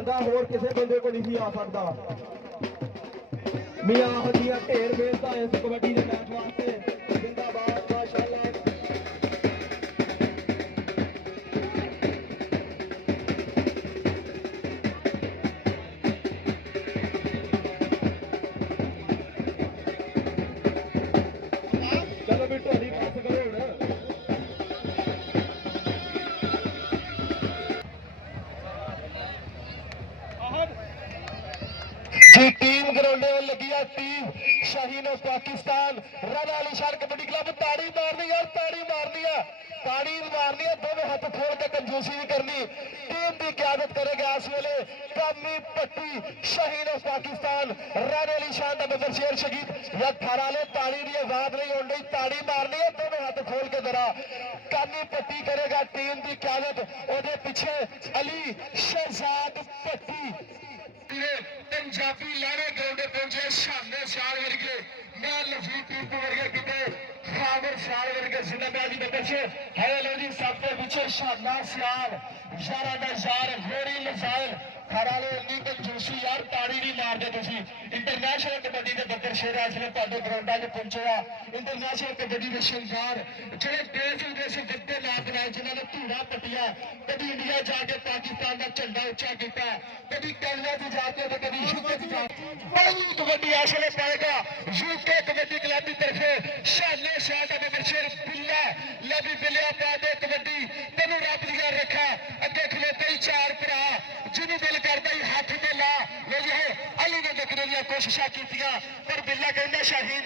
लिया होर किसी बंदे को नहीं आ सकता। मियां हदिया ढेर बेलता इस कबड्डी के मैच वास्ते जिंदाबाद माशाअल्लाह। जी टीम ग्राउंडे लगी है टीम शाहीन ऑफ पाकिस्तान राणा अली शान कबड्डी क्लब। ताड़ी मारनी है ताड़ी मारनी है ताड़ी मारनी है, दोनों हाथ खोल के कंजूसी भी करनी। टीम की क्यादत करेगा इस वेले कामी पट्टी शाहीन ऑफ पाकिस्तान राणा अली शान का नंबर शेर शहीद या 18 ले ताड़ी की आवाज नहीं होनी, ताड़ी मारनी है दोनों हाथ खोल के जरा। कामी पट्टी करेगा टीम की क्यादत, और पीछे अली शहजाद पट्टी पंजाबी लारे ग्राउंडे पहुंचे शाने शाल वर्गे मैं लफी टीम वर्गे किते फादर शाल वर्गे जिंदाबाद की नंबर से है लो जी सबसे पीछे शाना सियाल यारा दा यार होरी लफाइल खराले लीगल जोशी यार ताड़ी नहीं मारदे तुसी। इंटरनेशनल कबड्डी के बदर शेर इसने ਤੁਹਾਡੇ ग्राउंडा च पहुंचे आ। इंटरनेशनल कबड्डी के शंकार ਜਿਹੜੇ देश विदेश ਵੱਡੇ नाम बनाए जिन्होंने ने धूड़ा पटिया, कभी इंडिया जाके पाकिस्तान का झंडा उच्चा किया, कभी कैनेडा से जाके तो कभी यूके से जाके बड़ी कबड्डी इसलिए पाएगा यूके कबड्डी क्लब की तरफ शाने शाह का नंबर शेर बिल्ला लबी बिलिया पा दे कबड्डी तेन रब दिया रखा अगे खलोते ही 4 भरा जिन्होंने दिल करता ही हाथ में ला ले जी अली ने लिखने की कोशिशा की पर बिल्ला कहना शाहीन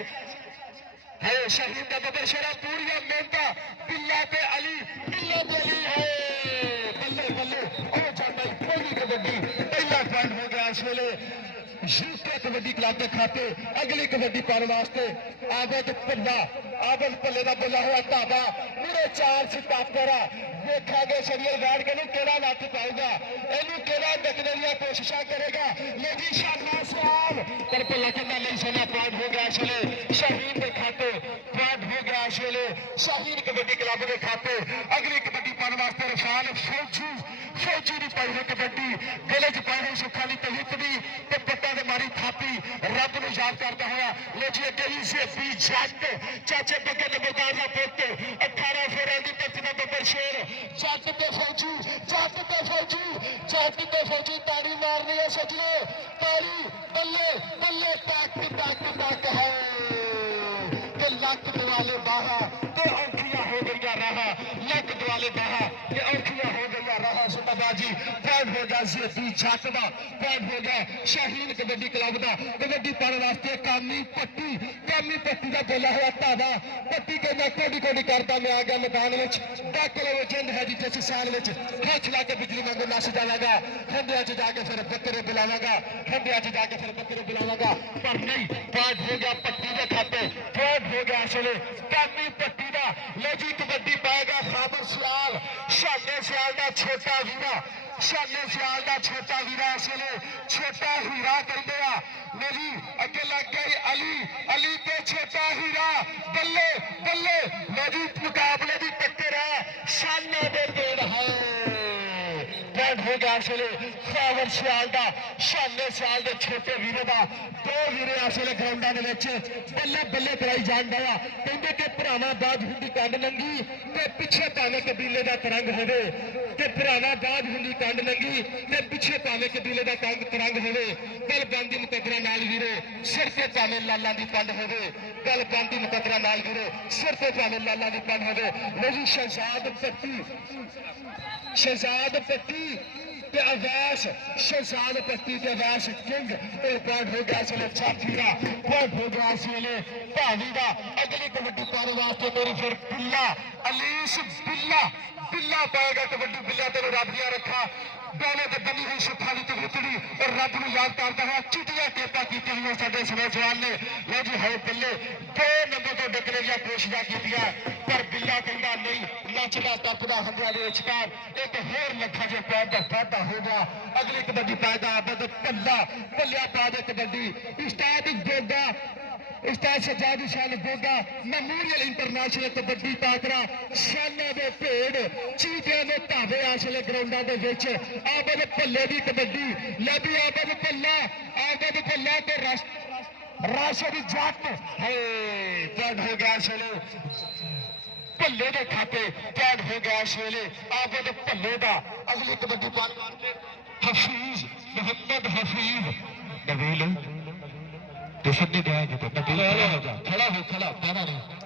है शहीद का नंबर शेरा पूरी मेहनत बिल्ला पे अली है बल्ले बल्ले ओ जाना पूरी कबड्डी पहला पॉइंट हो गया इस वेले यूके कबड्डी क्लब के खाते। अगली कबड्डी पाने वास्ते आबद भल्ले का बोला हुआ धाबा मेरे 4 सितंबर देखा गया शरीर बैठ के केड़ा नच पाएगा इनू केड़ा डकने की कोशिश करेगा लेकिन शाना सवाल पर भला कहना नहीं सोना पॉइंट हो गया इस वेले शाहीन के खाते पॉइंट हो गया इस वेले शाहीन कबड्डी क्लब के खाते। अगली कबड्डी पाने वास्ते रफाल फौजी की पाई है कबड्डी गले च पाई है सुखा की तहित भी पट्टा से मारी थापी रब को याद करता हुआ ले जी गई से जट चाचे बगे नंबरदार का पुत 18 फेरा की पत्ती का नंबर शेर जट पे फौजी ताड़ी मारनी है सजने ताड़ी बल्ले बल्ले तक है कि लक दिवाले बाहा ते औखियां हो गई रहा लक दिवाले बाहा ते औखियां हो गई रहा सुताबाजी पॉइंट हो गया सी जट का पॉइंट हो गया शाहीन कबड्डी क्लब का। कबड्डी पाने वास्ते कामी पट्टी का बोला हुआ धावा पट्टी के मैं कोडी करता मैं आ गया मैदान में दाखिल जिंद है जिस साल में हथ ला के बिजली वांगू नस जावागा खंडिया च जाके फिर बकरे बुलावागा पर नहीं पॉइंट हो गया पट्टी के खाते पॉइंट हो गया इसलिए कामी पट्टी का। ले जी कबड्डी पाएगा फादर सियाल शाने सियाल का छोटा वीरा इसलिए छोटा हीरा कहते हैं मेरी अगे लग गई अली पे छोटा हीरा बल्ले बल्ले मेरी मुकाबले की टक्कर है शाने दे देर है पॉइंट हो गया इसलिए फावर सियाल का शाने सियाल के छोटे वीरे का दो वीरे इसलिए ग्राउंडा बल्ले बल्ले कराई जान दिया कहते कि भरावां बाज हुंदी कंड लंघी ते पिछे भावें कबीले का तरंग होवे ते भरावां बाज हुंदी कंड लंघी ते पिछे भावें कबीले का तरंग होवे गल बनदी मुकदरा नाल वीरे सिर ते भावें लाला दी पंड होवे गल बनदी मुकदरा नाल वीरे सिर ते भावें लाला दी पंड होवे। मेरी शहजाद पट्टी ते अवैस शहजाद पट्टी ते अवैस किंग पॉइंट हो गया इसलिए छाती का पॉइंट हो गया इसलिए भावी का। अगली कबड्डी पाने वास्ते मेरी फिर बिल्ला अलीस बिल्ला पाएगा कबड्डी बिल्ला तेरे रब दिया रखा दोनों के बनी हुई सुखा की कबूतरी और रब को याद करता है चिटिया टेपा की हुई साडे नौजवान ने लो जी है बिल्ले 2 नंबर तो डकने की कोशिश की पर बिल्ला कहता नहीं नचदा टपदा हंदिया के विचकार एक होर लखा जो पॉइंट का वाधा हो गया। अगली कबड्डी पाएगा आबद भल्ला पा दे कबड्डी स्टार्टिंग जोगा उस्ताद सज्जाद हुसैन बोगा मेमोरियल इंटरनेशनल कबड्डी ताकरा शाना दे भेड़ चीटियां दे ढाबे आसले ग्राउंडां दे विच आबद भल्ले दी कबड्डी लैबी आबद भल्ला ते राशिद जट है पॉइंट हो गया इसले भल्ले के खाते पॉइंट हो गया इस वेले आबद भल्ले का अगली कबड्डी पाने हफीज मोहम्मद हफीज नवील दुश्मन ने गया जी खड़ा पैदा नहीं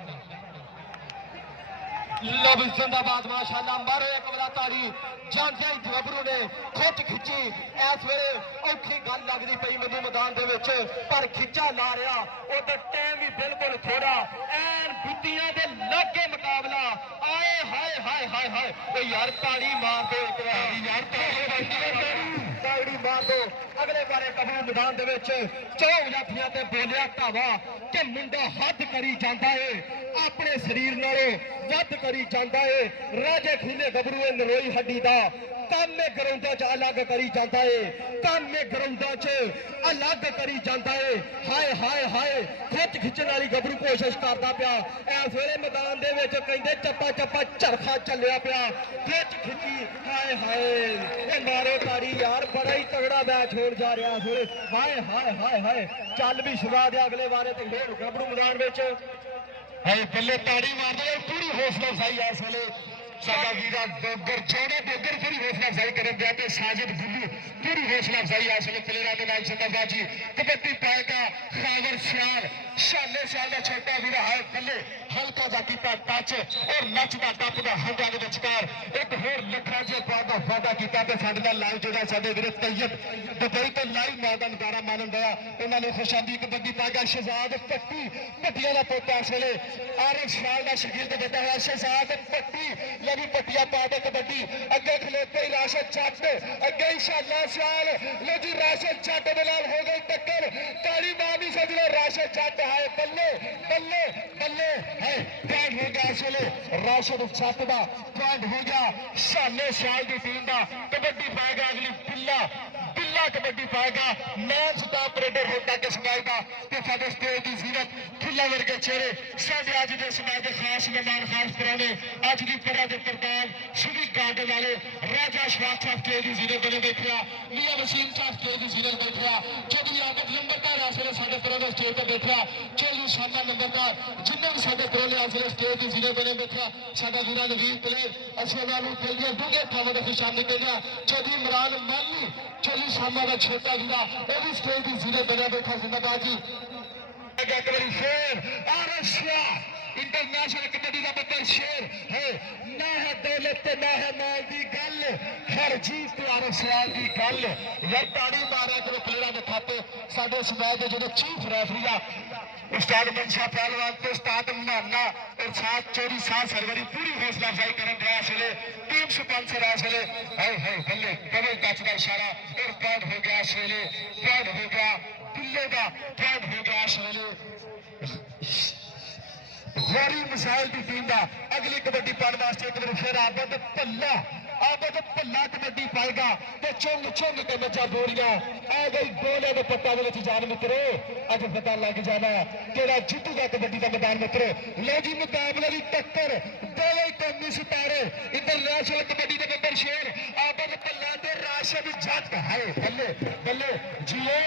लब जिंदाबाद माशाअल्लाह मारो एक बड़ा ताड़ी जानते ही गबरू ने खुद खिंची इस वेले औखी गल लगती पई मैनू मैदान दे विच पर खिंचा ला रहा उधर टाइम भी बिल्कुल थोड़ा एन बिटियां दे लागे मुकाबला आए हाय हाय हाय हाय ओ यार ताड़ी मार दो एक बार यार ताड़ी मार दो अगले बारे कबरू मैदान दे विच चौ जाफियां ते बोलिया ढावा कि मुंडा हद करी जांदा है अपने शरीर नालों वध करी जांदा है राजे खूने गबरू नरोई हड्डी दा काम में ग्राउंडा च अलग करी जाता है काम में ग्राउंडा च अलग करी जाता है हाय हाय हाय खिच खिचण वाली गबरू कोशिश करता पिया इस वेले मैदान दे विच कहंदे चप्पा चप्पा चरखा चलिया पिया खिच खिची हाय हाय ये मारो ताड़ी यार बड़ा ही तगड़ा मैच होण जा रहा इस वेले हाय हाय हाय हाय चल भी छुड़ा दे अगले बारे ते गबरू मैदान विच हाय बल्ले ताड़ी मारदे पूरी हौसला अफजाई इस वेले साडा वीरा डोगर चौड़ा डोगर पूरी हौसला अफजाई करन दिया ते साजिद गुल्लू पूरी हौसला अफजाई इस वेले प्लेयरां दे नाल जिंदाबाद जी कबड्डी पाएगा खावर सियाल शाले सियाल दा छोटा वीरा है बल्ले हल्का जा कीता टच और नचदा टपदा हंगा दे विचकार एक होर लखा जे पादा वादा कीता ते साडे नाल लाइव जोड़ा साडे वीर तैयब दुबई तो लाइव मैदान नजारा मानन दया उन्हां ने खुशादी कबड्डी पाएगा शहजाद पट्टी पट्टियां दा पोता इस वेले आरफ सियाल दा शकील बेटा है शहजाद पट्टी लगी पट्टिया पा दे कबड्डी अगे खलोते ही राशिद जट अगे ही शाला सियाल लो जी राशिद जट दे नाल हो गई टक्कर ताली मारनी सजने राशिद जट है बल्ले बल्ले बल्ले है पॉइंट हो गया इसले राशिद जट दा पॉइंट हो गया शाले सियाल दी टीम दा कबड्डी पाएगा अगली बिल्ला बिल्ला कबड्डी पाएगा मैच दा ऑपरेटर होता के समाएगा ते साडे स्टेज दी जीनत फुल्ला वर्गे चेहरे साडे अज दे समाज दे खास मेहमान खास पराने अज दी परा दे प्रधान श्री गांड वाले राजा अशफाक साहब स्टेज दी जीनत बने बैठा मियां वसीम साहब स्टेज दी जीनत बैठा चौधरी आमद नंबरदार इस वेले साडे परा दे स्टेज ते बैठा चौधरी शाना नंबरदार जिन्ने भी साडे परा ने इस वेले स्टेज दी जीनत बने बैठा साडा वीरा नवीर प्लेयर असीं उन्हां नूं दिल दी डूंघे थावां ते खुशामद कहंदे हां चौधरी इमरान माली चौधरी शामा दा छोटा वीरा वो भी स्टेज दी जीनत बने बैठा जिंदाबाद जी एक बारी फिर आरशिया इंटरनेशनल कबड्डी का बंदर शेर है ना है दौलत ना है माल की गल हर जीत ते आरशियाल की गल यार ताड़ी मारा कि प्लेयरां दे खाते साडे समाज दे जो चीफ रेफरी आ उस्ताद मनशा पहलवान ते उस्ताद माना और साथ चोरी साथ सरवरी पूरी हौसला अफजाई करन रहा इस वेले टीम स्पॉन्सर इस वेले हाय हाय बल्ले डबल टच का इशारा और पॉइंट हो गया इस वेले पॉइंट हो गया बिल्ले का पॉइंट हो गया इस वेले गौरी मिसाइल की टीम का अगली कबड्डी पाने वास्ते एक बार फिर आबद भल्ला कबड्डी पाएगा तो चुंग चुंग के बच्चा बोरियां आ गई गोले के पट्टा दे जान मित्रो अज पता लग जाना केड़ा जितूगा कबड्डी का मैदान मित्रो लो जी मुकाबले की टक्कर दोवें कौमी सितारे इंटरनेशनल कबड्डी के नंबर शेर आबद भल्ला ते राशिद जट है बल्ले बल्ले जियो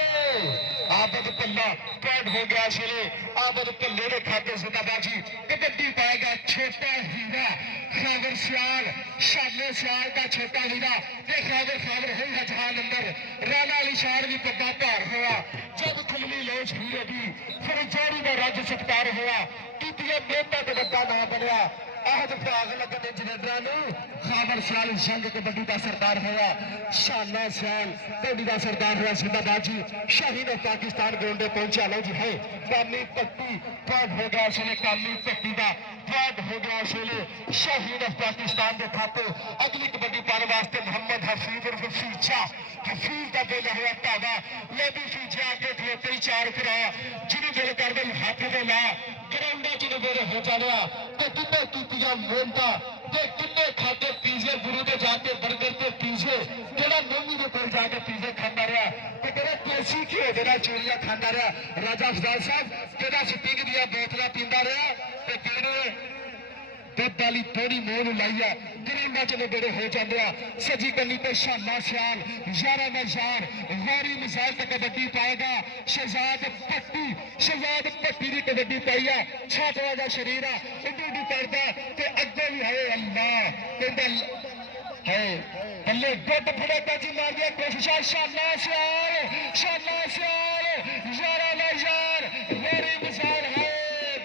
आबद भल्ला पॉइंट हो गया इसलिए आबद भल्ले के खाते जिंदाबाजी कबड्डी पाएगा छोटा हीरा खावर सियाल शाले सियाल का छोटा हीरा ये खावर होगा जहां नंबर राणा अली शार भी पद्दा भार हुआ जब खुलवी लोच होगी फिर जोड़ी का राज्य सत्कार हुआ कीतिया मेहनत के बंदा ना बनया आहद भाग लगने जनेडर खावर सियाल संघ कबड्डी का सरदार हुआ शाना सियाल कबड्डी का सरदार हुआ जिंदाबाद जी शहीद ऑफ पाकिस्तान ग्राउंड पहुंचा लो जी है कामी पट्टी पॉइंट हो गया इसलिए कामी पट्टी का पॉइंट हो गया इसलिए शहीद ऑफ पाकिस्तान के खाते अगली कबड्डी पाने वास्ते मोहम्मद हफीज और फीचा हफीज का बोला हुआ धागा लेबी फीचा आगे खलोते ही चार फिर जिन्हें दिल कर दे हाथ दे ला ग्राउंडा च मेरे हो जाने ते किन्ने कीतियां मेहनतां ते किन्ने खाते पीजे गुरु दे जाके बर्गर ते पीजे जेड़ा नोमी दे कोल जाके पीजे खाता रहा ते तेरा देसी घ्यो के नाल चोरियां खांदा रहा राजा अफजाल साहब तेरा स्टिंग दियां बोतलां पींदा रहा ते किहड़े दुध वाली थोड़ी मोह लाई है गरीबा च बेड़े हो जाते हैं सजी कली पे शाना सियाल यारा में यार वारी मिसाइल तो कबड्डी पाएगा शहजाद पट्टी की कबड्डी पाई है छात्रा का शरीर है उड्डू करता ते अगे भी है अल्लाह कहता है बल्ले दुध फड़ेगा जी मार दिया कोशिश शाना सियाल यारा में यार वारी मिसाइल है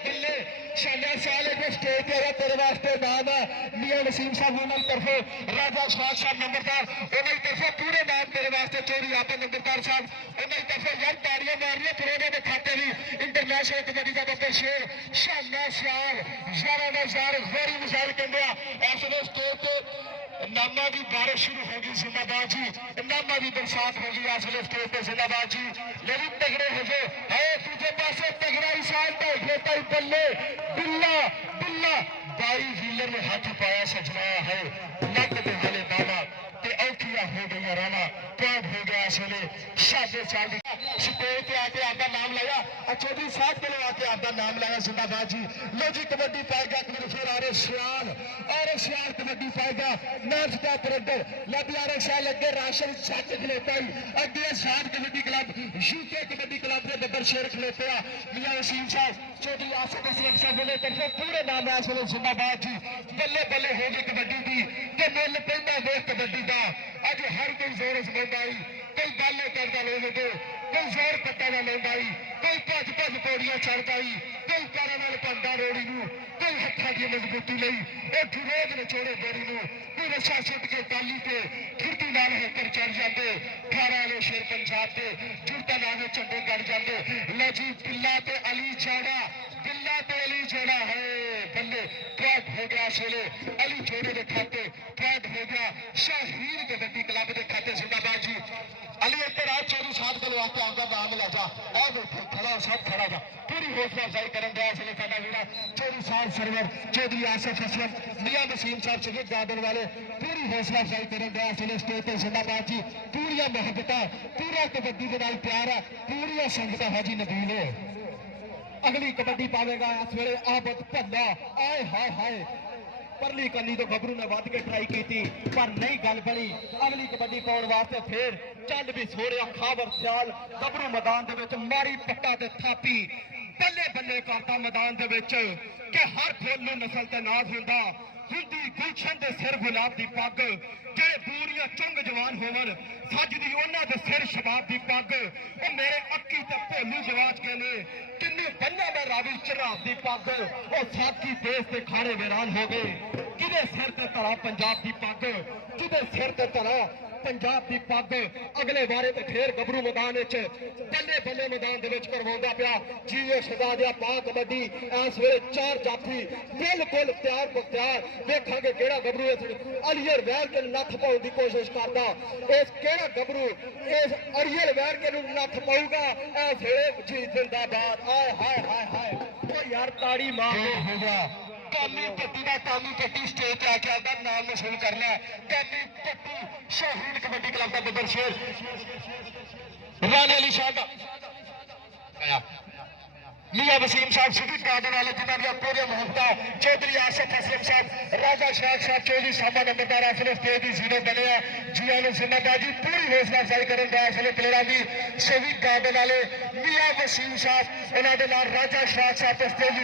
बल्ले शाना सियाल स्टेज पे तेरे वास्ते नाम है मियां वसीम साहब उन्होंने तरफों राजा शाह साहब नंबरदार उन्होंने तरफों पूरे नाम तेरे वास्ते चोरी आप नंबरदार साहब उन्होंने तरफों यार ताड़ियां मारियां फिर उन्होंने खाते भी इंटरनेशनल कबड्डी का बब्बर शेर शाना सियाल यारा नजार गौरी मिसाइल कहते हैं ऐसे स्टेज पे नामा की बारिश शुरू होगी जिंदाबाद जी नामा की बरसात होगी इस वे स्टेज पे जिंदाबाद जी लेकिन तगड़े हो गए है दूजे पासे तगड़ा इंसान तो खेता बल्ले बिल्ला बाई व्हीलर ने हाथ पाया सजना है लग दे वाले मामा ते औखिया हो गई राना पॉइंट हो गया इस वे शादे चाल स्टेज पे आके आपका नाम लाया चौधरी साहब के आके आपका नाम लाया जिंदाबाद जी लो जी कबड्डी पाएगा फिर आ रहे सियाल कबड्डी पाएगा नाच का परंडर लबियारे शाल अगे राशन छत खलोता ही अगे सात kabaddi club UK kabaddi club के बब्बर शेर खलोते हैं मियां वसीम साहब चौधरी आसिफ असलम साहब ने तरफों पूरे नाम है इस वे जिंदाबाद जी बल्ले बल्ले हो गई कबड्डी की ते मुल पैंदा देख कबड्डी का अज हर कोई जोर अजमाउंदा आई कोई गल करदा लोग कोई जोर पट्टा ना लाउंदा आई कोई भज पौड़ियां चढ़दा आई कोई पैरां नाल पंदा रोड़ी नूं कोई हत्थां दी मजबूती लई उठ रोज नचोड़े बोरी नूं कोई रस्सा सुट के टाली ते खिड़की नाल होकर चढ़ जाते 18 वाले शेर पंजाब के जुड़ता नाम झंडे गड़ जाते लो जी बिल्ला ते अली जोड़ा है बल्ले ट्रैक हो गया सोले अली जोड़े के खाते ट्रैक हो गया शाहीन कबड्डी क्लब के खाते जिंदाबाद जी अली इधर आ चोरी साथ को आके आपका नाम ला जा खड़ा सब खड़ा था पूरी हौसला अफजाई कर चोरी साहब सरवर चौधरी आसिफ असलम मियां वसीम साहब शहीद गार्डन वाले पूरी हौसला अफजाई कर स्टेज पर जिंदाबाद जी पूरी मोहब्बत पूरा कबड्डी के नाल प्यार है पूरी संगत हाजी नबील है अगली कबड्डी पावेगा इस वे आबद भल्ला आए हाय हाय परली कनी तो गबरू ने वध के ट्राई की थी पर नहीं गल बनी अगली कबड्डी पाने वास्ते फिर चल भी सोड़िया खावर सियाल गबरू मैदान दे मारी पट्टा ते थापी बल्ले बल्ले करता मैदान दे कि हर फुल नस्ल ते नाज हुंदा हुंदी गुलशन दे सिर गुलाब दी पग जेड़े पूरियां चुंग जवान होवन सजदी उन्हां दे सिर शबाब दी पग ओ मेरे अक्की ते भोलू जवाज कहने किन्नी बन्ना में रावी चराब दी पग ओ साथी देश ते खाने वीरान हो गए किदे सिर ते धरा पंजाब दी पग किदे सिर ते धरा पंजाब की पग अगले बारे तो फिर गबरू मैदान बल्ले बल्ले मैदान करवा पिया जी शहजादिया पा कबड्डी इस वे 4 जाफी बिल्कुल तैयार बख्तियार देखा केड़ा गबरू अलियर वैर के नथ पाने की कोशिश करता इस केड़ा गबरू इस अलियर वैर के नथ पाऊगा इस वे जी जिंदाबाद आए हाय हाय हाय ओ यार ताड़ी मार हो गया कामी पट्टी का कामी पट्टी स्टेज पे आके आपका नाम वसूल करना है कामी पट्टी शाहीन कबड्डी क्लब का बब्बर शेर राना अली शाह का मियां वसीम साहब शहीद गार्डन वाले जिन्होंने पूरे मोहब्बत चौधरी आसिफ असलम साहब राजा शाह साहब चौधरी सामा नंबरदार असले स्टेज की जीरो बने जिया जिम्मेदार जी पूरी हौसला अफजाई करेंगे असले प्लेयर की शहीद गार्डन वाले मियां वसीम साहब उन्होंने राजा शाह साहब स्टेज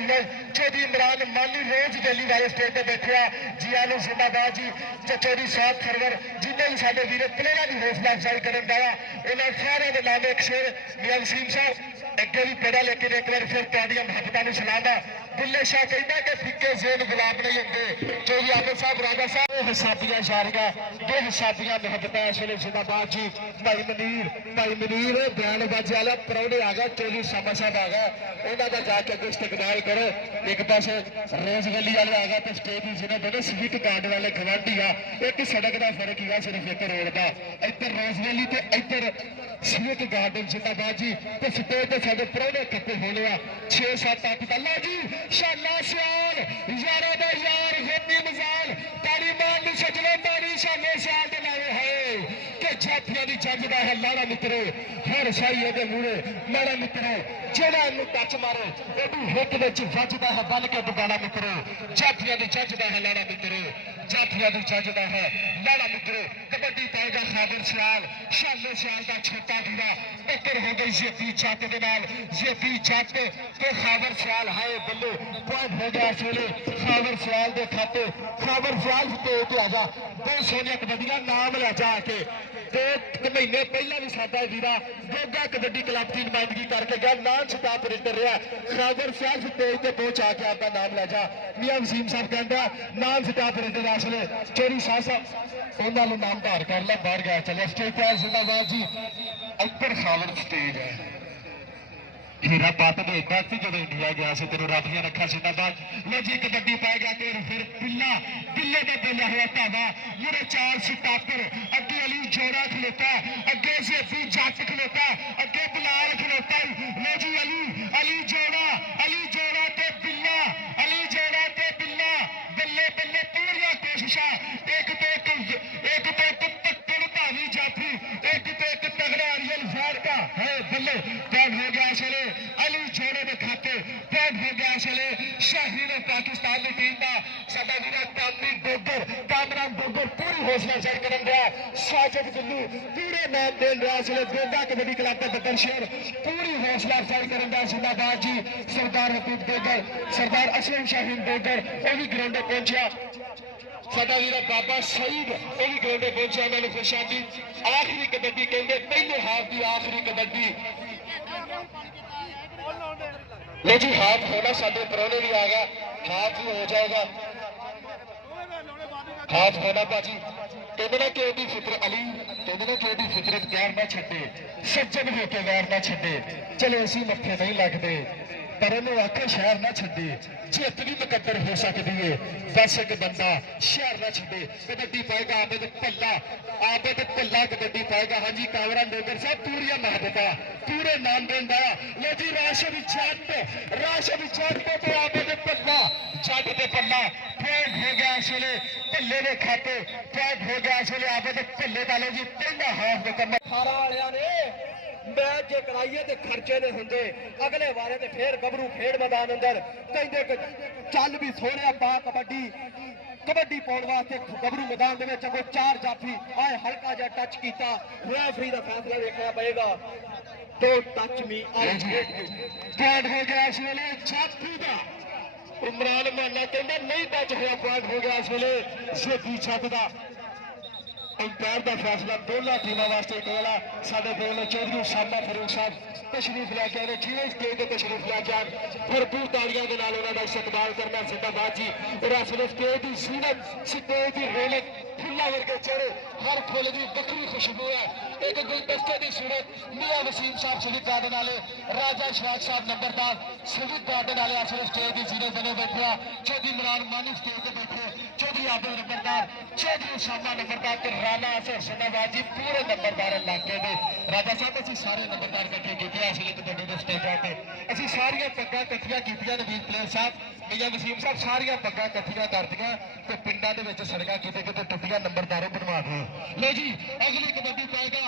चौधरी इमरान मानी रोज दिल्ली वाले स्टेज पर बैठे जिया जिम्मेदार जी चौधरी साहब सरवर जिन्हें भी साढ़े वीर प्लेयर की हौसला अफजाई करेंगे उन्होंने सारे के नाम एक शेर मियां वसीम साहब अगे भी पढ़ा लेकिन एक बार फिर तुहाडियां मुहब्बतां नूं सलाम बुल्ले शाह कहता कि फिक्के जेन गुलाब नहीं होंगे चौधरी आबिद साहब राजा साहब हिसाबियां शारियां दो हिसाबियां मुहब्बतां इस वेले जिंदाबाद जी भाई मनीर बयान बाजी वाला परौड़े आ गए चौधरी सामा साहब आ गए उन्हों का जाके अगे इस्तकबाल करो एक पास रोज गली वाले आ गए तो स्टेज जिन्हें दोनों स्वीट गार्ड वाले गवांढी आ एक सड़क का फर्क ही सिर्फ एक रोड का इधर रोज वैली तो इधर स्वीट गार्डन जिंदाबाद जी तो स्टेज पर साढ़े परौड़े इकट्ठे होने 6-7 8 गल्ला जी शाला सियाल यारा दा यार होनी मजाल ताली मान दी सजने ताली शाले सियाल दे नाले है कि जाफिया की जजदा है लाड़ा मित्रो हर शाही ये मूरे लाड़ा मित्रो जेड़ा इनू टच मारे एडू हिट विच वजदा है बन के दुगाना मित्रो जाफिया की जजदा है लाड़ा मित्रो जाफिया की जजदा है लाड़ा मित्रो कबड्डी पाएगा खाबिर सियाल शाले सियाल का छोटा वीरा टक्कर हो गई जेपी जट के नाल जेपी जट ते खाबिर सियाल हाय बल्ले पॉइंट हो गया इस वेले खाबिर सियाल के खाते खाबिर सियाल ते आजा दो सोनिया कबड्डियां नाम ले जाके दो महीने पहला भी साडा वीरा गोगा कबड्डी क्लब की नुमाइंदगी करके गया नाम स्टाफ रिटर रहा खाबिर सियाल स्टेज ते पहुंच आके आपका नाम ले जा मियां वसीम साहब कहता नाम स्टाफ रिटर असले चोरी शाह साहब उन्होंने नाम धार कर ला बाहर गया चले स्टेज पे जिंदाबाद जी ऊपर खाबिर स्टेज है हीरा पात दे दस जो इंडिया गया से तेरे रातियां रखा जिंदाबाद लो जी कबड्डी पै गया तेरे फिर पिल्ला पिल्ले का बोला हुआ धावा मेरे चार सितापर अगे अली जोड़ा खलोता अगे जेफी जट खलोता अगे बिलाल खलोता लो जी अली जोड़ा ते पिल्ला अली जोड़ा ते पिल्ला बल्ले बल्ले पूरी कोशिशा एक टक्कर धावी जाफी एक तगड़ा अरियल फाड़ का है बल्ले पैड हो गया चले अली जोड़े के खाते पैड हो गया चले शाहीन पाकिस्तान की टीम का साडा वीरा कामरान डोगर पूरी हौसला अफजाई कर रहा साजिद गुल्लू पूरे नाम देन रहा चले गोगा कबड्डी क्लब का बदर शेर पूरी हौसला अफजाई कर रहा जिंदाबाद जी सरदार हबीब डोगर सरदार असलम शाहीन डोगर वह भी ग्राउंड पहुंचा साडा वीरा बाबा सईद वह भी ग्राउंड पहुंचा मैंने खुशादी आखिरी कबड्डी कहते पहले हाफ की आखिरी कबड्डी लो जी हाफ होना साडे परौने भी आ गया हाफ भी हो जाएगा हाथ होना भाजी कहते कि ओदी फितरत अली कहते कि ओदी फितरत गैर ना छड्डे सज्जन होके वैर ना छड्डे चले असी मत्थे नहीं लगते पर उन्हें आखे शहर ना छड्डे जित भी मुकद्दर हो सकती है बस एक बंदा शहर ना छड्डे कबड्डी पाएगा आबद भल्ला कबड्डी पाएगा हाँ जी कामरान डोगर साहब पूरी महत्ता पूरे नाम देंदा लो जी राशिद जट तो आबद भल्ला जट ते भल्ला पैड हो गया इस वेले भल्ले के खाते पैड हो गया इस वेले आबद भल्ले का लो जी पहला हाफ मुकम्मल 18 वालियां ने मैच जे कराइए तो खर्चे ने होंगे अगले बारे तो फिर गबरू खेड मैदान अंदर कहते चल भी सोने पा कबड्डी पाने वास्ते गबरू मैदान के अगो 4 जाफी आए हल्का जहा टच किया रेफरी का फैसला देखना पड़ेगा तो टच मी पॉइंट हो गया इस वेले जाफी का इमरान माना कहना नहीं टच हुआ पॉइंट हो गया इस वेले जेपी छत का अंपायर का फैसला दोनों टीमों वास्ते एक वाला साडे कोल चौधरी शामा फरूक साहब तशरीफ लैके आए जिले स्टेज पर तशरीफ लैके आए भरपूर तालियां के नाल उन्होंने इस्तकबाल करना जिंदाबाद जी और इस वेले स्टेज की जीनत स्टेज की रौनक फुल्ला वर्गे चढ़े हर फुल की बखरी खुशबू है एक गुलदस्ते की सूरत मियां वसीम साहब शहीद गार्डन वाले राजा शवाज साहब नंबरदार शहीद गार्डन वाले इस वेले स्टेज की जीनत बने बैठे चौधरी इमरान मानी स्टेज पर बैठे चौधरी आबिद नंबरदार चौधरी शामा नंबरदार राणा जिंदाबाद जी पूरे नंबरदार इलाके के राजा साहब असं सारे नंबरदार इकट्ठे किए असली कबड्डी के स्टेजा पे असं सारिया पग्गां इकट्ठियां कीतियां नवीन प्लेयर साहब मियां वसीम साहब सारिया पग्गां इकट्ठियां कर दियां ते पिंडां दे विच सड़कां किते किते टुटियां नंबरदारों बनवा दे लो जी अगली कबड्डी पाएगा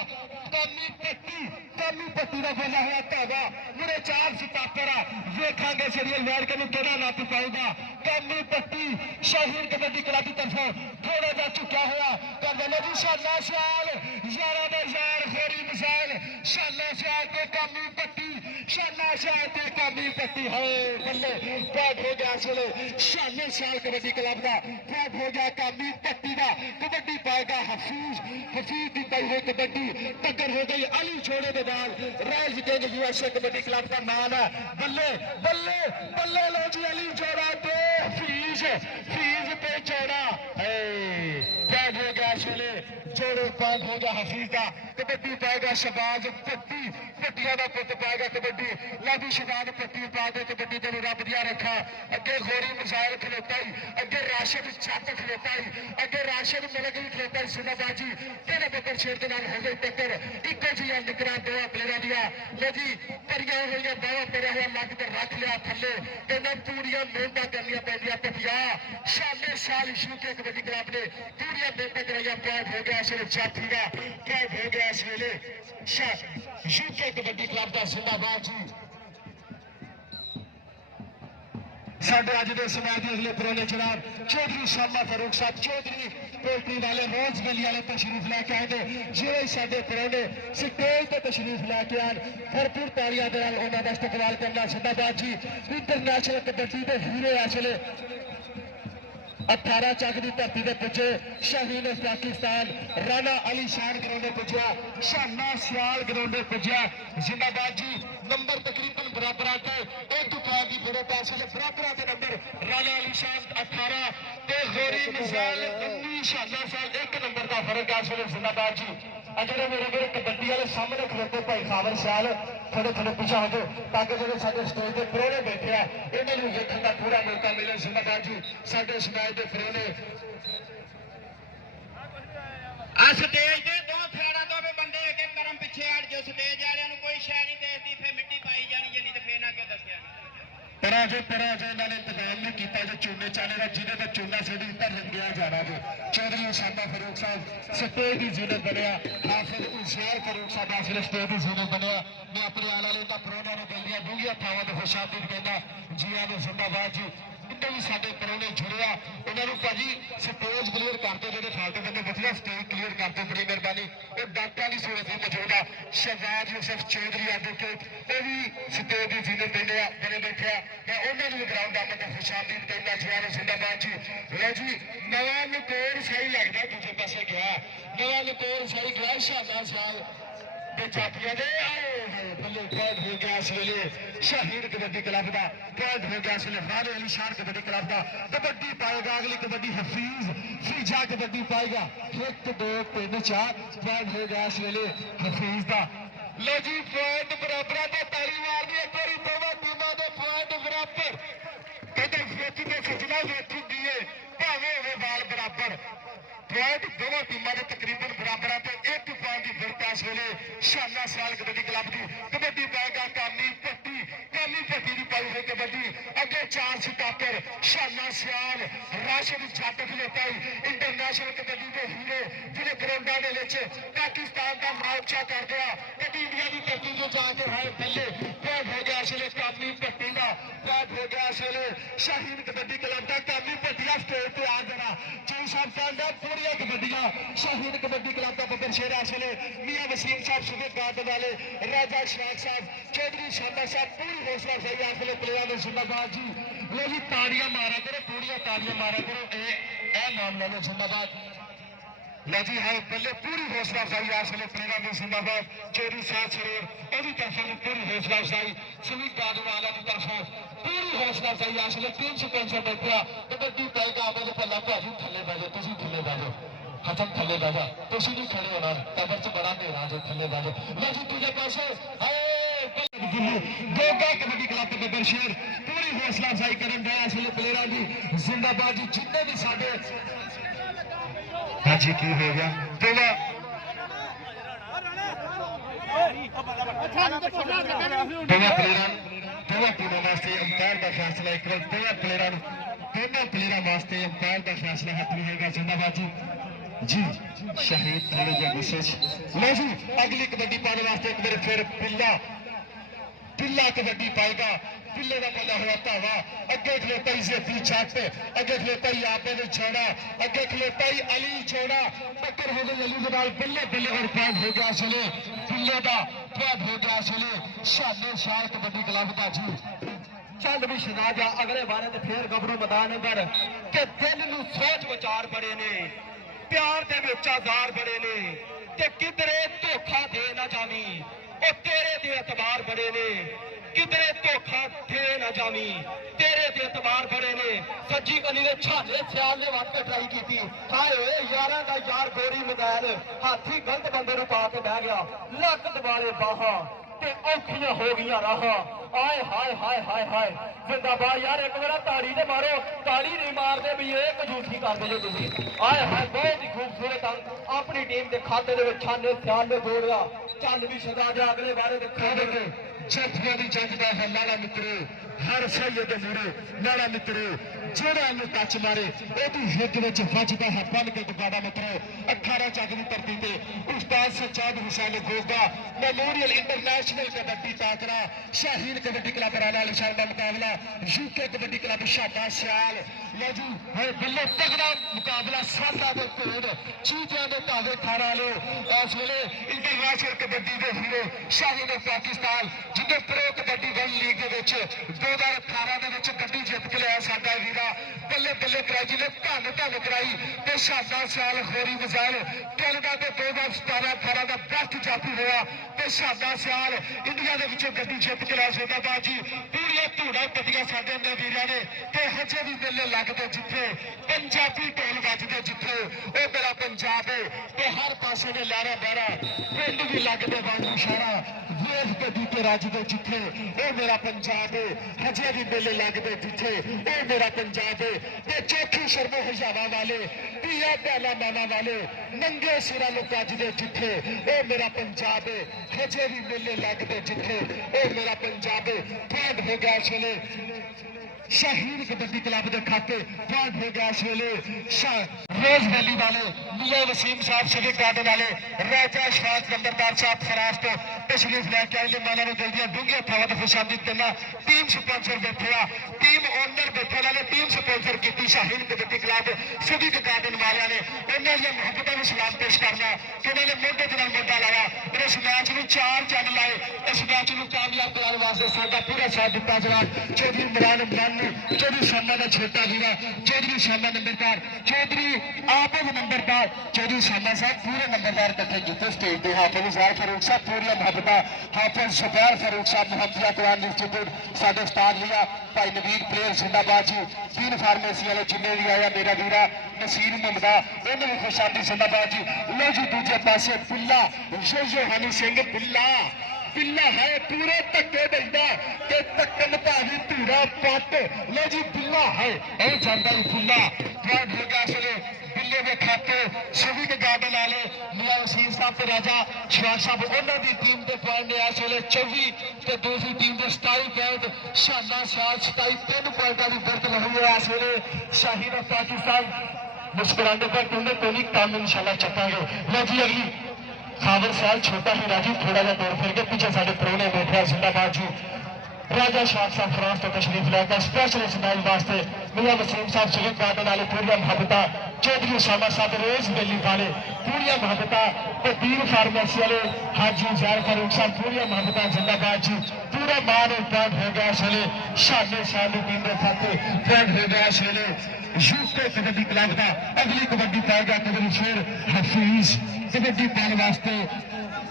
कामी पट्टी का बोला हुआ धागा मेरे 4 सितापर वेखांगे सीरियल लैंड के केड़ा नप पाएगा कामी पट्टी शाहीन कबड्डी क्लब की तरफों थोड़ा जा चुका हुआ कर देना जी शाला सियाल यारा दा यार खोरी मिसाइल शाला सियाल ते कामी पट्टी शाला सियाल ते कामी पट्टी है बल्ले पैड हो गया इस वेले शाले सियाल कबड्डी क्लब का पैड हो गया कामी पट्टी का कबड्डी पाएगा हफीज की पाई हुई कबड्डी टक्कर हो गई अली छोड़े के बाद royal king USA kabaddi club का नाम है बल्ले बल्ले बल्ले लो जी अली जोड़ा पे फीस पे जोड़ा पैड हो गया इस वेले जोड़े पैड हो गया हफीज का कबड्डी पाएगा शबाज पट्टी पट्टिया का पुत पाएगा कबड्डी लाभी शिदान पट्टी पा दे कबड्डी तेन रब दिया रखा अगे गोरी मिसाइल खलोता ही अगे राशिद चक खलोता ही अगे राशिद मिलक भी खलोता ही सुनाबाजी तेरे बब्बर शेर के नाल हो गई टक्कर इको जी निकरा दो प्लेयर दिया लो जी परिया हुई बावा पेरा हुआ लग के रख लिया थले कहना पूरिया मेहनत करनी पैदियां पटिया शामे साल यूके कबड्डी क्लब ने पूरिया मेहनत कराइया पैद हो गया इस वेले जाफी का पैद हो गया इस वेले यूके कबड्डी क्लब का जिंदाबाद जी साढ़े अज के समय के अगले पुराने जनाब चौधरी शामा फरूक साहब चौधरी पोल्ट्री वाले रोज गली वाले तशरीफ लैके आए थे जो साढ़े पुराने स्टेज पर तशरीफ लैके आन भरपूर तालियां दे नाल उन्हां दा इस्तकबाल करना जिंदाबाद जी इंटरनेशनल कबड्डी दे हीरे इस वेले 18 चक की धरती से पुजे शाहीन पाकिस्तान राणा अली शान ग्राउंड पुजा शाना सियाल ग्राउंड पुजा जिंदाबाद जी नंबर तकरीबन बराबर आते एक दुकान की बड़े पैसे से बराबर के नंबर राणा अली शान 18 ते गोरी मिसाइल 19 शाना साल एक नंबर का फर्क है जिंदाबाद जी अजरे मेरे मेरे कबड्डी वाले सामने खलोते भाई खावर सियाल थोड़े थोड़े पीछे हो जाओ ताकि जो साढ़े स्टेज के प्रोने बैठे हैं इन्होंने देखने का पूरा मौका मिले जिम्मेदार जी साढ़े समाज के प्रोने स्टेज के दो थ्याड़ा तो भी बंदे एक एक करम पिछे हट जो स्टेज वाले कोई शह नहीं देखती फिर मिट्टी पाई जानी जे नहीं तो फिर ना क्यों दसिया परा जो इन्होंने इंतजाम नहीं किया जो चूने चाने का जिन्हें तो चूना सीढ़ी धरन गया जाना जो चौधरी उसामा फरूक साहब स्टेज की यूनिट बनया हाफिज उशैर फरूक साहब इस वेले स्टेज की यूनिट बनया मैं अपने आल वाले प्रोना ने दिल दिया डूंघिया थावां ते खुशामदीद कहना जी आने जिंदाबाद जी जिन्ने भी साडे प्रोने जुड़िया उन्होंने भाजी स्टेज क्लीयर करते जो फालतू बंदे बचिया स्टेज क्लीयर करते बड़ी मेहरबानी वो डॉक्टर की सूरत में मौजूद है शहजाद यूसुफ चौधरी एडवोकेट वो भी स्टेज की यूनिट देने बने बैठे मैं उन्होंने भी ग्राउंड आने का खुशामदीद कहना जी जिंदाबाद जी लो जी नवा नकोर सही लगता दूसरे पासे गया नवा नकोर सही गया शाना साल जाफिया दे बल्ले पैद हो गया इस वेले शहीद कबड्डी क्लब का पैद हो गया इस वेले राणे अली शान कबड्डी क्लब का कबड्डी पाएगा अगली कबड्डी हफीज फीजा कबड्डी पाएगा 1 2 3 4 पैद हो गया इस वेले हफीज का लो जी पॉइंट बराबर तो ताली मार दी एक बारी दोनों टीमों के पॉइंट बराबर कहते वेची के सजना वेची दिए भावे होवे बाल बराबर पॉइंट दोनों टीमों के तकरीबन बराबर है एक पॉइंट की फिरता इस वेले शाना सियाल कबड्डी क्लब की कबड्डी पाएगा कामी पट्टी की पाई हुई कबड्डी अगे 4 सितंबर शाना सियाल राशिद जट खलोता इंटरनेशनल कबड्डी के हीरे जिन्हें ग्राउंडा के पाकिस्तान का मोर्चा कर दिया कभी इंडिया की धरती जो जाके है पहले पैद हो गया इस वेले कामी पट्टी का पैद हो गया इस वेले शाहीन कबड्डी क्लब का कामी पट्टिया स्टेज पे आ जाना जी साहब पूरी कबड्डियां शाहीन कबड्डी क्लब का बब्बर शेर इस वेले मियां वसीम साहब सुबह गार्डन वाले राजा शराक साहब चौधरी शाना साहब पूरी हौसला अफजाई इस वेले प्लेयर ने जिंदाबाद जी लो जी ताड़ियां मारा करो पूरी ताड़ियां मारा करो ए नाम ले लो जिंदाबाद लो जी है बल्ले पूरी हौसला अफजाई इस वेले प्लेयर ने जिंदाबाद चौधरी साहब सरोर ओदी तरफों पूरी हौसला अफजाई सुबह गार्डन वाले की तरफों पूरी हौसला अफजाई इस वेले 305 बैठा कबड्डी पाएगा आपने पल्ला भाजी थले बैठो तुम थले बैठो खत्म थले बैठा तुम नहीं खड़े होना कबर च बड़ा अंधेरा जो थले बैठो लो जी तुझे पासे गोगा कबड्डी क्लब के बब्बर शेर पूरी हौसला अफजाई करन गया इस वेले प्लेयर की जिंदाबाद जी जितने भी साडे हाँ जी की हो गया दोनों टीमों वास्ते अंपायर का फैसला एक दोनों प्लेयर वास्ते अंपायर का फैसला हाथ में होगा जिंदाबाद जी शहीद थोड़े जो विशेष लो जी अगली कबड्डी पाने वास्ते एक मेरे फिर पिल्ला कबड्डी पाएगा पिल्ले का पल्ला हुआ धावा अगे खलोता ही जेफी छट अगे खलोता ही आपे छोड़ा अगे खलोता ही अली छोड़ा टक्कर हो गई अली के नाल बल्ले बल्ले और पैद हो गया इसलिए पिल्ले का पैद हो गया इसलिए शाने शाल कबड्डी क्लब का जी चल भी सुना जा अगले बारे तो फिर गबरू मैदान अंदर के दिल नूं सोच विचार बड़े ने प्यार दे विच आज़ार बड़े ने ते किधरे धोखा दे ना जावी ओ तेरे दे एतबार बड़े ने किधरे धोखा दे ना जावी तेरे दे एतबार बड़े ने सज्जी गली दे छाले सियाल ने वट के ट्राई की हाय ओए यारां दा यार गोरी मैदान हाथी गलत बंदे नूं पा के बह गया लक दवाले बाहा ਤੇ ਔਖੀਆਂ ਹੋ ਗਈਆਂ ਰਾਹਾਂ। ਆਏ ਹਾਏ ਹਾਏ ਹਾਏ ਹਾਏ ਜ਼ਿੰਦਾਬਾਦ ਯਾਰ, ਇੱਕ ਵਾਰ ਤਾੜੀ ਤੇ ਮਾਰੋ, ਤਾੜੀ ਨਹੀਂ ਮਾਰਦੇ ਵੀ ਇਹ ਕੰਜੂਸੀ ਕਰਦੇ ਜੋ ਤੁਸੀਂ। ਆਏ ਹਾਏ ਬਹੁਤ ਹੀ ਖੂਬਸੂਰਤ ਅੰਕ ਆਪਣੀ ਟੀਮ ਦੇ ਖਾਤੇ ਦੇ ਵਿੱਚ ਛਾਨੇ ਸਿਆਲ ਨੇ ਜੋੜਿਆ। ਚੱਲ ਵੀ ਸਦਾ ਦੇ ਅਗਲੇ ਬਾਰੇ ਦੇਖੋ ਦੇ ਜੱਫੀਆਂ ਦੀ ਜੰਗ ਦਾ ਹੈ ਲਾਲਾ ਮਿੱਤਰੋ, ਹਰ ਸਹੀਏ ਦੇ ਮੂਰੇ ਲਾਲਾ ਮਿੱਤਰੋ, ਜਿਹੜਾ ਇਹਨੂੰ ਟੱਚ ਮਾਰੇ ਉਹਦੀ ਹਿੱਟ ਵਿੱਚ ਵੱਜਦਾ ਹੈ ਬੰਨ ਕੇ ਦੁਬਾਰਾ ਮਿੱਤਰੋ। 18 ਚੱਕ ਦੀ ਧਰਤੀ ਤੇ ਉਸਤਾਦ ਸੱਜਾਦ ਹੁਸੈਨ ਗੋਗਾ ਮੈਮੋਰੀਅਲ ਇੰਟਰਨੈਸ਼ਨਲ ਕਬੱਡੀ ਤਾਕਰਾ ਸ਼ਾਹੀਨ ਕਬੱਡੀ ਕਲੱਬ ਰਾਣਾ ਨਿਸ਼ਾਨ ਦਾ ਮੁਕਾਬਲਾ ਯੂਕੇ ਕਬੱਡੀ ਕਲੱਬ ਸ਼ਾਦਾ ਸਿਆਲ। ਲੋ ਜੀ ਹੈ ਬੱਲੇ ਤਗੜਾ ਮੁਕਾਬਲਾ ਸਾਡਾ ਦੇ ਭੇਡ ਚੀਤਿਆਂ ਦੇ ਧਾਵੇ ਖਾਰਾ ਲੋ। ਇਸ ਵੇਲੇ ਇੰਟਰਨੈਸ਼ਨਲ ਕਬੱਡੀ ਦੇ ਹੀਰੋ ਸ਼ਾਹੀਨ ਪਾਕਿਸਤਾਨ ਜਿਹਨੇ ਪ੍ਰੋ ਕਬੱਡੀ ਵਰਲਡ ਲੀਗ ਦੇ ਵਿੱਚ 2018 ਦੇ ਵਿੱਚ ਗੱਡੀ ਜਿੱਤ ਕੇ ਲਿਆ ਸਾਡਾ ਵੀਰਾ ਬੱਲੇ ਬੱਲੇ ਕਰਾਈ ਜਿਹਨੇ ਧੰਨ ਕਰਾਈ ਤੇ ਸ਼ਾਦਾ ਸਿਆਲ ਹੋਰੀ ਮਜ਼ਾਲ ਕੈਨੇਡਾ ਦੇ 2017-18 ਦਾ ਬੈਸਟ ਜਾਫੀ ਹੋਇਆ ਤੇ ਸ਼ਾਦਾ ਸਿਆਲ ਇੰਡੀਆ ਦੇ ਵਿੱਚੋਂ ਗੱਡੀ ਜਿੱਤ ਕੇ ਲਿਆ ਜ਼ਿੰਦਾਬਾਦ ਜੀ। ਪੂਰੀਆਂ ਧੂੜਾਂ ਕੱਢੀਆਂ ਸਾਡੇ ਅੰਦਰ ਵੀਰਾਂ ਨੇ ਤੇ ਹਜੇ ਵੀ ਮੇਲੇ ਲੱਗਦੇ ਜਿੱਥੇ ਪੰਜਾਬੀ ਢੋਲ ਵੱਜਦੇ ਜਿੱਥੇ ਉਹ ਮੇਰਾ ਪੰਜਾਬ ਹੈ ਤੇ ਹਰ ਪਾਸੇ ਦੇ ਲਾਰਾ ਬਾਰਾ ਪਿੰਡ ਵੀ ਲੱਗਦੇ ਵਾਂਗੂ ਸ਼ਹਿਰਾ ਵੇਖ ਕੇ ਦੀਤੇ ਰਾਜਦੇ ਜਿੱਥੇ ਉਹ ਮੇਰਾ ਪੰਜਾਬ ਹੈ। ਹਜੇ ਵੀ ਮੇਲੇ ਲੱਗਦੇ ਜਿੱਥੇ ਉਹ ਮੇਰਾ ਪੰਜਾਬ ਹੈ ਤੇ ਚੋਖੀ ਸ਼ਰਮੋ ਹਜ਼ਾਰਾਂ ਵਾਲੇ ਧੀਆ ਭੈਣਾਂ ਮਾਨਾ ਵਾਲੇ ਨੰਗੇ ਸਿਰਾਂ ਨੂੰ ਕੱਜਦੇ ਜਿੱਥੇ ਉਹ ਮੇਰਾ ਪੰਜਾਬ ਹੈ। ਹਜੇ ਵੀ ਮੇਲੇ ਲੱਗਦੇ ਜਿੱਥੇ ਉਹ ਮੇਰਾ ਪੰਜਾਬ ਹੈ। ਫਾਂਡ ਹੋ ਗਿਆ ਇਸ ਵੇਲੇ ਸ਼ਾਹੀਨ ਕਬੱਡੀ ਕਲੱਬ ਦੇ ਖਾਤੇ, ਫਾਂਡ ਹੋ ਗਿਆ ਇਸ ਵੇਲੇ ਰੋਜ਼ ਵੈਲੀ ਵਾਲੇ ਮੀਆਂ ਵਸੀਮ ਸਾਹਿਬ ਸਿਵਿਕ ਗਾਰਡਨ ਵਾਲੇ ਰਾਜਾ ਸ਼ਾਹ ਨੰਬਰਦਾਰ ਸਾਹਿਬ ਫਰਾਜ਼ ਤੋਂ ਤਸ਼ਰੀਫ ਲੈ ਕੇ ਆਏ ਨੇ। ਮਾਨਾਂ ਨੂੰ ਦਿਲ ਦੀਆਂ ਡੂੰਘੀਆਂ ਥਾਵਾਂ ਤੇ ਖੁਸ਼ਾਮਦੀਦ ਕਰਨਾ। ਟੀਮ ਸਪਾਂਸਰ ਬੈਠੇ ਆ, ਟੀਮ ਓਨਰ ਬੈਠੇ ਉਹਨਾਂ ਨੇ ਟੀਮ ਸਪਾਂਸਰ ਕੀਤੀ Shaheen kabaddi club civic garden ਵਾਲਿਆਂ ਨੇ। ਉਹਨਾਂ ਦੀਆਂ ਮੁਹੱਬਤਾਂ ਨੂੰ ਸਲਾਮ ਪੇਸ਼ ਕਰਨਾ ਕਿ ਉਹਨਾਂ ਨੇ ਮੋਢੇ ਦੇ ਨਾਲ ਮੋਢਾ ਲਾਇਆ ਤੇ ਇਸ ਮੈਚ ਨੂੰ 4 ਚੰਨ ਲਾਏ। ਇਸ ਮੈਚ ਨੂੰ ਕਾਮਯਾਬ ਕਰਾਉਣ ਵਾਸਤੇ ਸਾਡਾ ਪੂਰਾ ਸਾਥ ਦਿੱਤਾ ਜਨਾਬ ਚੌਧਰੀ ਇਮਰਾਨ ਇਮਰਾਨ ਨੂੰ, ਚੌਧਰੀ ਸ਼ਾਮਾ ਦਾ ਛੋਟਾ ਵੀਰਾ, ਚੌਧਰੀ ਸ਼ਾਮਾ ਨੰਬਰਦਾਰ, ਚੌਧਰੀ ਆਪ ਨੰਬਰਦਾਰ, ਚੌਧਰੀ ਸ਼ਾਮਾ ਸਾਹਿਬ ਪੂਰੇ ਨੰਬਰਦਾਰ ਇਕੱਠੇ ਕੀਤੇ ਸਟੇਜ ਤੇ। ਹਾਫਿਜ਼ ਜ਼ਾਹਿਰ ਫਾਰੂਕ ਸਾਹਿਬ ਪੂਰੀਆਂ ਮੁਹੱਬਤਾਂ, ਹਾਫਿਜ਼ ਜ਼ੁਬੈਰ ਫਾਰੂਕ ਸਾਹਿਬ ਮੁਹੱਬਤਾਂ ਕੁਰਾਨ ਇੰਸਟੀਚਿਊਟ ਸਾਡੇ ਉਸਤਾਦ ਲਿਆ ਭਾਈ ਨਵੀਰ ਪਲੇਅਰ ਜ਼ਿੰਦਾਬਾਦ ਜੀ। तीन फार्मेसी वाले जिन्हें भी आया मेरा वीरा नसीर मुमदा उन्हें भी खुशामदी जिंदाबाद जी। लो जी दूजे पासे पिल्ला जो हनी सिंह पिल्ला पिल्ला है पूरे धक्के देता ते तक्कन भावी धीरा पट। लो जी पिल्ला है और जाता ही पिल्ला बहुत हो गया इसलिए पिल्ले के खाते सिविक गार्डन वाले मियां वसीम साहब ते राजा शवाज साहब उन्होंने टीम के पॉइंट ने इस वेले 24 ते दूसरी टीम के 27 पॉइंट शाना सियाल 27 3 पॉइंटों की बरत लगी है इस वेले शाहीन पाकिस्तान मुस्कुराने पर कहते कोई नहीं काम इंशाल्लाह चुकांगे। लो जी अगली खाबर सियाल छोटा ही राजू थोड़ा जा दौड़ फिर के पीछे साढ़े प्रोने बैठे जिंदाबाद जी। राजा शाह साहब फ्रांस तो तशरीफ लेकर स्पेशल इस मैच वास्ते मियां वसीम साहब सिविक गार्डन वाले पूरी मुहब्बत, चौधरी उसामा साहब रोज बेली वाले पूरी मुहब्बत तो तीन फार्मेसी वाले हाजी ज़ाहिर फारूक साहब पूरी मुहब्बत जिंदाबाद जी। पूरा मान और पॉइंट हो गया इस वेले शाने शानी टीम के खाते पॉइंट हो गया इस वेले यूके कबड्डी क्लब का। अगली कबड्डी पाएगा कबड्डी शेर हफीज कबड्डी पाने वास्ते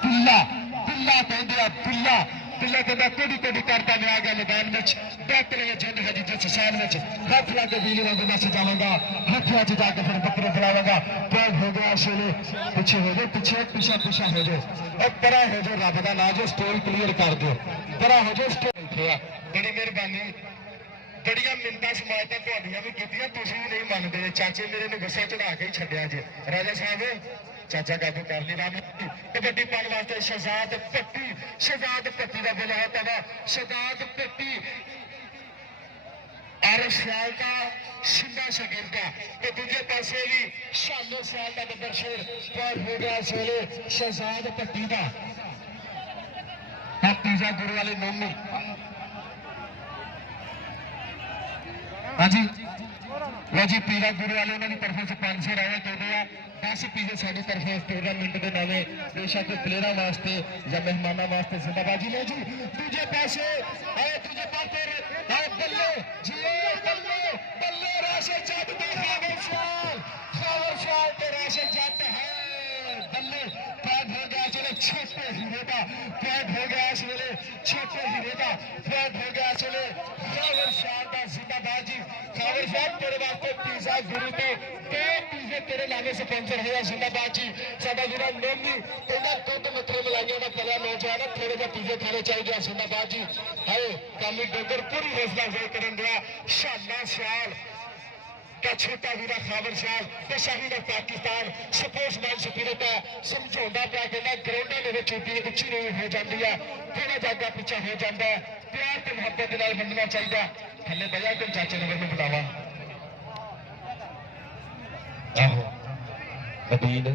पिल्ला पिल्ला कहते पिल्ला पिल्ला कहता कोडी कोडी करता मैं आ गया मैदान में बैठ रहे जंग है जी जिस साल में हाथ ला के बिजली वांगू मैं सजाऊंगा हाथ आज जाके फिर बकरे बुलाऊंगा। पॉइंट हो गया इस वेले पीछे हो जाओ पीछे पीछा पीछा हो जाओ और परा हो जाओ रब का ना जो स्टोरी क्लियर कर दो परा हो जाओ स्टोरी। बड़ी मेहरबानी बड़िया मिन्नतां समाज तक तुहाडियां भी कीतियां तुसीं भी नहीं मनदे। चाचे मेरे ने गुस्सा चढ़ा के ही छड्डिया जे राजा साहब चाचा काबू कर ली राम कबड्डी पाने वास्ते शहजाद पट्टी का बोला होता है शहजाद पट्टी और सियाल का सिंधा शकील का तो दूजे पासे भी शानो सियाल का नंबर शेर पर हो गया इस वेले शहजाद पट्टी का तीजा गुरु वाले नोमी। हाँ जी लो जी पीला गुरु वाले उन्होंने तरफों से 500 आया कहते हैं 10 पीजे साड़ी तरफों टूर्नामेंट के नामे बेशक प्लेयरों वास्ते या मेहमानों वास्ते जिंदाबाद जी। लो जी दूजे पासे आए दूजे पासे आए बल्ले जी बल्ले बल्ले राशिद जट का खावर शाल तो राशिद जट है बल्ले पैद हो गया चले छोटे हीरे का पैद हो गया इस वेले छोटे हीरे का पैद हो गया चले खावर शाल का जिंदाबाद जी। खावर शाल तेरे वास्ते पिज्जा गुरु तो पिज्जे तेरे नामे स्पॉन्सर हुआ जिंदाबाद जी। साडा वीरा नोमी कहना दुध मथरे मलाइया का पलिया नौजवान थोड़े जे पिज्जे खाने चाहिए जिंदाबाद जी हाय कामी डोगर पूरी हौसला अफजाई करन दिया शाना सियाल का छोटा वीरा खाबर शाह ते शहीद पाकिस्तान स्पोर्ट्समैन स्पिरिट है समझाउंदा पिया कहंदा ग्राउंडां दे विच उच्ची नहीं हो जाती है थोड़ा जागा पिछा हो जाता है प्यार ते मुहब्बत दे नाल बनना चाहिए थल्ले बजा के चाचे नंबर में बुलावा आहो नबील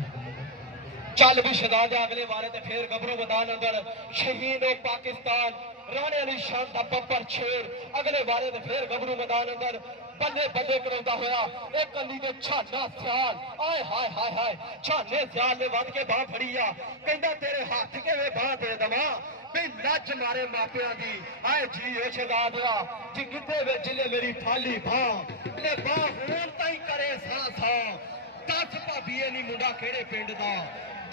चल भी शहजाद अगले बारे ते फिर गबरू मैदान अंदर शहीद पाकिस्तान राणे अली शान दा बब्बर शेर अगले बारे ते फिर गबरू मैदान अंदर बल्ले बल्ले करांदा होया एक कंदी ते छाना सियाल आए हाय हाय हाय छाने सियाल ने वध के बाह फड़ी आ कहंदा तेरे हाथ किवें बाह दे दवां भी नच मारे मापियां दी आए जी ओ शहजादा जी किथे वे जिले मेरी थाली बाह ते बाह होण ताई करे सा सा दस भाभीए नी मुंडा केड़े पिंड दा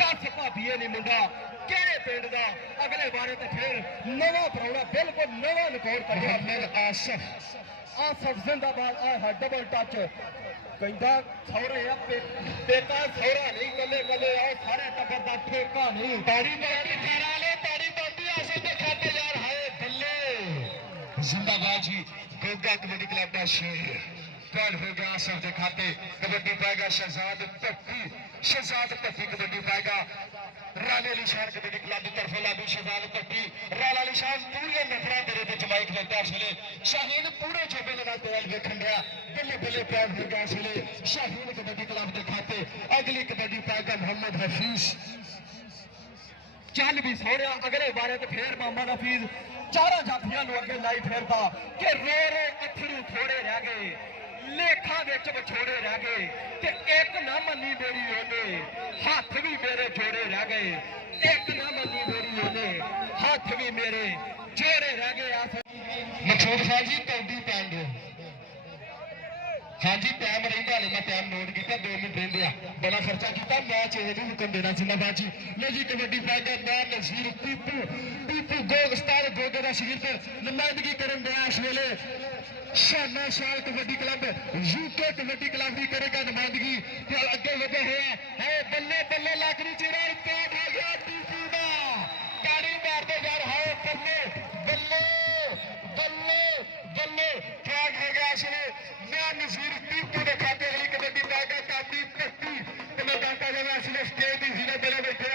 दस भाभीए नी मुंडा केड़े पिंड दा अगले बारे ते फिर नवा पराउणा बिल्कुल नवा रिकॉर्ड करिया मोहम्मद आसिफ आसिफ जिंदाबाद आ है डबल टच कहंदा सौरे आ बेटा सौरा नहीं कल्ले कल्ले आ सारे टब्बर दा ठेका नहीं ताड़ी मारती आसिफ दे खाते यार हाय बल्ले जिंदाबाद जी गोगा कबड्डी क्लब का शेर कल हो गया आसिफ दे खाते कबड्डी पाएगा शहजाद पट्टी कबड्डी पाएगा राणे अली शान कबड्डी क्लब की तरफ लादू शहजाद पट्टी राणा अली शान पूरी नफरा तेरे ते जमाई खलोता इसले शाहीन पूरे चोबे लगा तेल वेखन दिया बल्ले बल्ले प्यार हो गया इसले शाहीन कबड्डी क्लब के खाते अगली कबड्डी पाएगा मोहम्मद हफीज चल भी सौरिया अगले बारे तो फिर मोहम्मद हफीज चारा जाफियां अगे लाई फिरदा कि रो रो अथरू थोड़े रह गए लेखा विच विछोड़े रह गए ते एक ना मन्नी मेरी ओने हाथ भी मेरे जोड़े रह गए एक ना मन्नी मेरी ओने हाथ भी मेरे जोड़े रह गए मछूर खान जी कबड्डी पैन दो हाँ जी टाइम रहा मैं टाइम नोट किया 2 मिनट रेंदे बड़ा खर्चा किया मैच ये भी हुक्म देना जिंदाबाद जी लो जी कबड्डी पाएगा मैं नज़ीर पीपू गोग उस्ताद गोगे का शरीर पर नुमाइंदगी करन दिया इस वेले शाना शाल kabaddi club UK kabaddi club भी करेगा नुमाइंदगी अगे वधे हुए है बल्ले बल्ले लाकड़ी चिरा रिकॉर्ड हो गया पीपू का ताड़ी मारते जा रहा है बल्ले बल्ले बल्ले बल्ले फ्लैग हो गया इसने मैं नज़ीर पीपू के खाते अगली कबड्डी पाएगा काबली पट्टी तो मैं कहता जब इसने स्टेज की जिले मेरे बैठे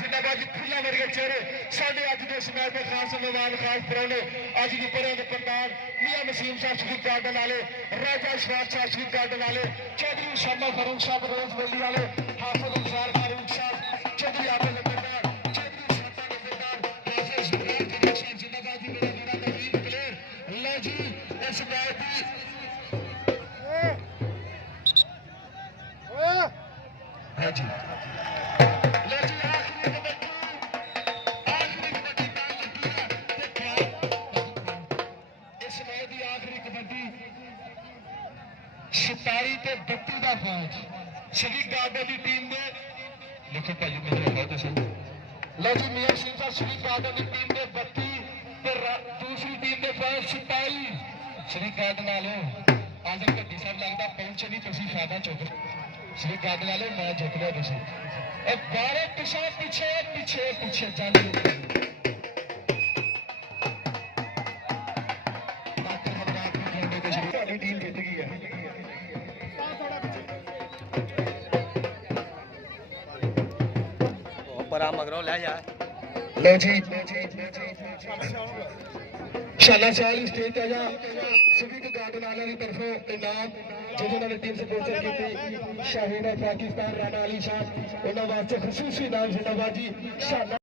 जिंदाबाद खुला वर्गे चेहरे साढ़े अज के मैच में खास मेहमान खास परौने अज की परे के प्रधान मियां मसीम साहब शरीफ गार्डन वाले राजा इशफाक साहब शरीफ गार्डन वाले चौधरी शामा फारूक साहब रोज वेली वाले हाफिज गुलजार फारूक साहब चौधरी आबिद लंबरदार चौधरी शाता लंबरदार राजा इशफाक साहब जिंदाबाद जी मेरा बड़ा नवीन प्लेयर लो जी इस मैच की हाँ जी लो जी आखिरी कबड्डी इस मैच की आखिरी कबड्डी 47 ते 32 का फौज शरीफ गार्डन की टीम ने लिखो भाई मेरे बहुत सही लो जी मियां सिंह साहब शरीफ गार्डन की टीम ने 32 ते दूसरी टीम ने फौज 27 शरीफ गार्डन वालों आज घड्डी साहब लगता पहुंचे नहीं तुम फायदा चुक शरीफ गार्डन वाले मैं जित लिया तुम बारे पिछे पीछे पीछे पीछे चल टीम जीत गई है बड़ा मगरों ले जा लो जी शाला साल स्टेज पे जा सभी गार्डन वालों की तरफों इनाम जिन्होंने टीम स्पॉन्सर की शाहीन पाकिस्तान राणा अली शाह उन्होंने वास्ते खसूसी इनाम जिंदाबाद जी शाला